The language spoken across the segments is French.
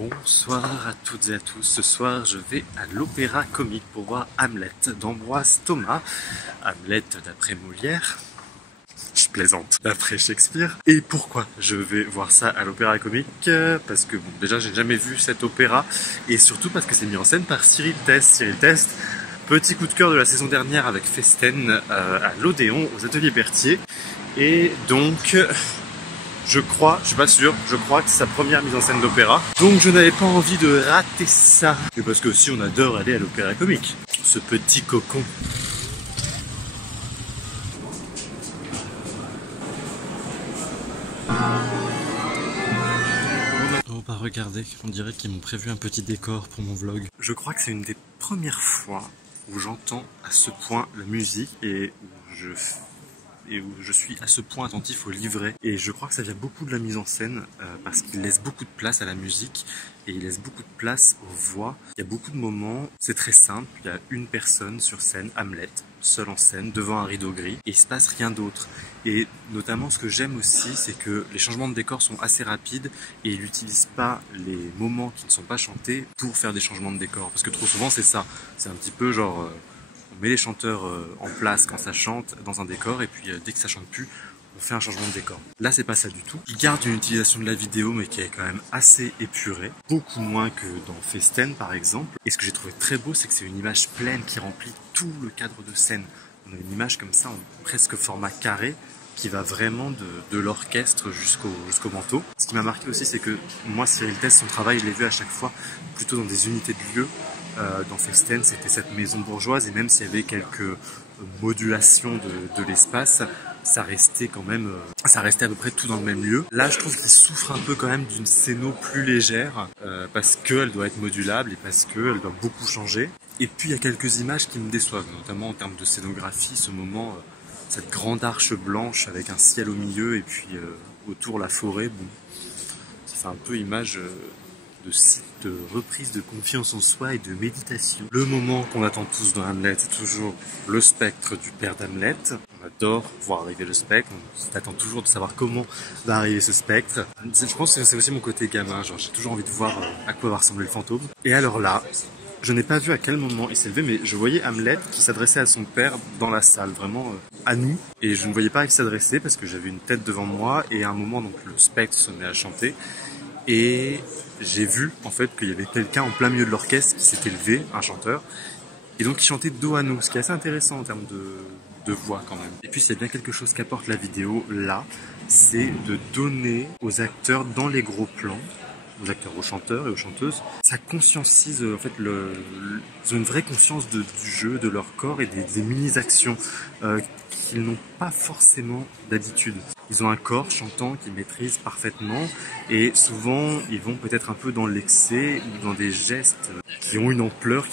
Bonsoir à toutes et à tous. Ce soir, je vais à l'Opéra Comique pour voir Hamlet d'Ambroise Thomas. Hamlet d'après Molière. Je plaisante, d'après Shakespeare. Et pourquoi je vais voir ça à l'Opéra Comique? Parce que bon, déjà, j'ai jamais vu cet opéra. Et surtout parce que c'est mis en scène par Cyril Teste. Cyril Teste, petit coup de cœur de la saison dernière avec Festen à l'Odéon, aux Ateliers Berthier. Et donc... je suis pas sûr, je crois que c'est sa première mise en scène d'opéra. Donc je n'avais pas envie de rater ça. Et parce que aussi on adore aller à l'Opéra Comique. Ce petit cocon. Oh bah regardez, on dirait qu'ils m'ont prévu un petit décor pour mon vlog. Je crois que c'est une des premières fois où j'entends à ce point la musique et où je suis à ce point attentif au livret. Et je crois que ça vient beaucoup de la mise en scène parce qu'il laisse beaucoup de place à la musique et il laisse beaucoup de place aux voix. Il y a beaucoup de moments, c'est très simple, il y a une personne sur scène, Hamlet, seul en scène, devant un rideau gris, et il se passe rien d'autre. Et notamment ce que j'aime aussi, c'est que les changements de décor sont assez rapides et il n'utilise pas les moments qui ne sont pas chantés pour faire des changements de décor. Parce que trop souvent c'est ça, c'est un petit peu genre... on met les chanteurs en place quand ça chante dans un décor et puis dès que ça chante plus, on fait un changement de décor. Là, c'est pas ça du tout. Il garde une utilisation de la vidéo mais qui est quand même assez épurée, beaucoup moins que dans Festen par exemple. Et ce que j'ai trouvé très beau, c'est que c'est une image pleine qui remplit tout le cadre de scène. On a une image comme ça, en presque format carré, qui va vraiment de l'orchestre jusqu'au manteau. Ce qui m'a marqué aussi, c'est que moi, Cyril Teste, son travail, je l'ai vu à chaque fois plutôt dans des unités de lieu. Dans Festen, c'était cette maison bourgeoise et même s'il y avait quelques modulations de l'espace, ça restait quand même, ça restait à peu près tout dans le même lieu. Là, je trouve qu'il souffre un peu quand même d'une scéno plus légère parce qu'elle doit être modulable et parce qu'elle doit beaucoup changer. Et puis, il y a quelques images qui me déçoivent, notamment en termes de scénographie, ce moment, cette grande arche blanche avec un ciel au milieu et puis autour la forêt, bon, ça fait un peu image... de site de reprise de confiance en soi et de méditation. Le moment qu'on attend tous dans Hamlet, c'est toujours le spectre du père d'Hamlet. On adore voir arriver le spectre, on s'attend toujours de savoir comment va arriver ce spectre. Je pense que c'est aussi mon côté gamin, genre j'ai toujours envie de voir à quoi va ressembler le fantôme. Et alors là, je n'ai pas vu à quel moment il s'est levé, mais je voyais Hamlet qui s'adressait à son père dans la salle, vraiment à nous. Et je ne voyais pas à qui s'adresser parce que j'avais une tête devant moi et à un moment donc le spectre se met à chanter. Et j'ai vu en fait qu'il y avait quelqu'un en plein milieu de l'orchestre qui s'était levé, un chanteur, et donc qui chantait dos à nous, ce qui est assez intéressant en termes de voix quand même. Et puis s'il y a bien quelque chose qu'apporte la vidéo là, c'est de donner aux acteurs dans les gros plans, aux acteurs, aux chanteurs et aux chanteuses, ça conscientise en fait ils ont une vraie conscience du jeu, de leur corps et des mini-actions qu'ils n'ont pas forcément d'habitude. Ils ont un corps chantant qu'ils maîtrisent parfaitement et souvent ils vont peut-être un peu dans l'excès ou dans des gestes qui ont une ampleur,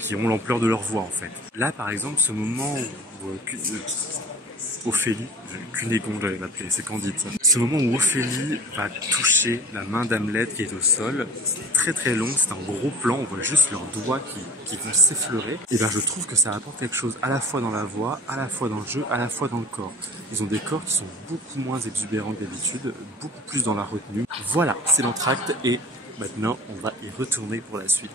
qui ont l'ampleur de leur voix en fait. Là par exemple ce moment où Ophélie, Cunégonde j'allais l'appeler, c'est Candide ça. Ce moment où Ophélie va toucher la main d'Hamlet qui est au sol, c'est très très long, c'est un gros plan, on voit juste leurs doigts qui vont s'effleurer. Et ben je trouve que ça apporte quelque chose à la fois dans la voix, à la fois dans le jeu, à la fois dans le corps. Ils ont des corps qui sont beaucoup moins exubérants que d'habitude, beaucoup plus dans la retenue. Voilà, c'est l'entracte et maintenant on va y retourner pour la suite.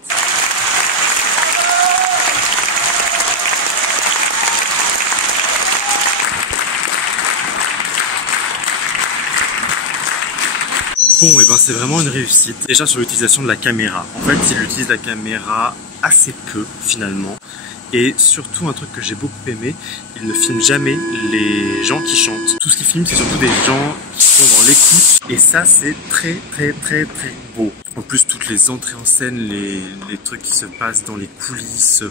Bon, et ben c'est vraiment une réussite. Déjà sur l'utilisation de la caméra. En fait, il utilise la caméra assez peu finalement. Et surtout un truc que j'ai beaucoup aimé, il ne filme jamais les gens qui chantent. Tout ce qu'il filme, c'est surtout des gens qui sont dans l'écoute. Et ça, c'est très très très très beau. En plus, toutes les entrées en scène, les trucs qui se passent dans les coulisses,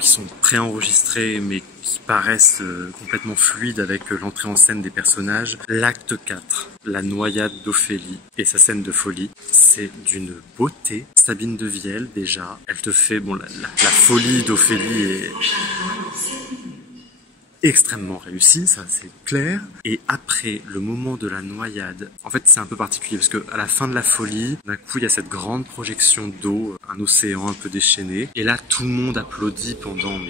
qui sont préenregistrés mais qui paraissent complètement fluides avec l'entrée en scène des personnages. L'acte 4, la noyade d'Ophélie et sa scène de folie, c'est d'une beauté. Sabine de Vielle, déjà, elle te fait, bon, la folie d'Ophélie est extrêmement réussi, ça c'est clair. Et après le moment de la noyade, en fait c'est un peu particulier parce que à la fin de la folie, d'un coup il y a cette grande projection d'eau, un océan un peu déchaîné. Et là tout le monde applaudit pendant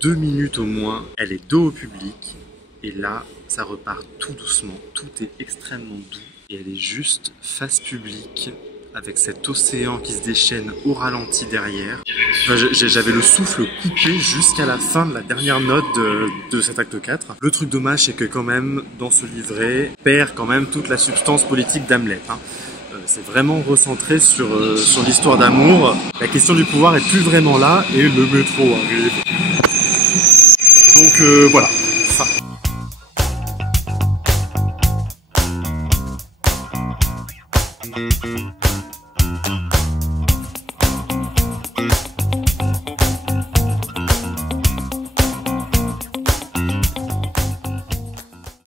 2 minutes au moins. Elle est dos au public. Et là ça repart tout doucement, tout est extrêmement doux. Et elle est juste face publique avec cet océan qui se déchaîne au ralenti derrière. Enfin, j'avais le souffle coupé jusqu'à la fin de la dernière note de cet acte 4. Le truc dommage, c'est que quand même, dans ce livret, perd quand même toute la substance politique d'Hamlet. Hein. C'est vraiment recentré sur l'histoire d'amour. La question du pouvoir est plus vraiment là et le métro arrive. Donc voilà. Fin.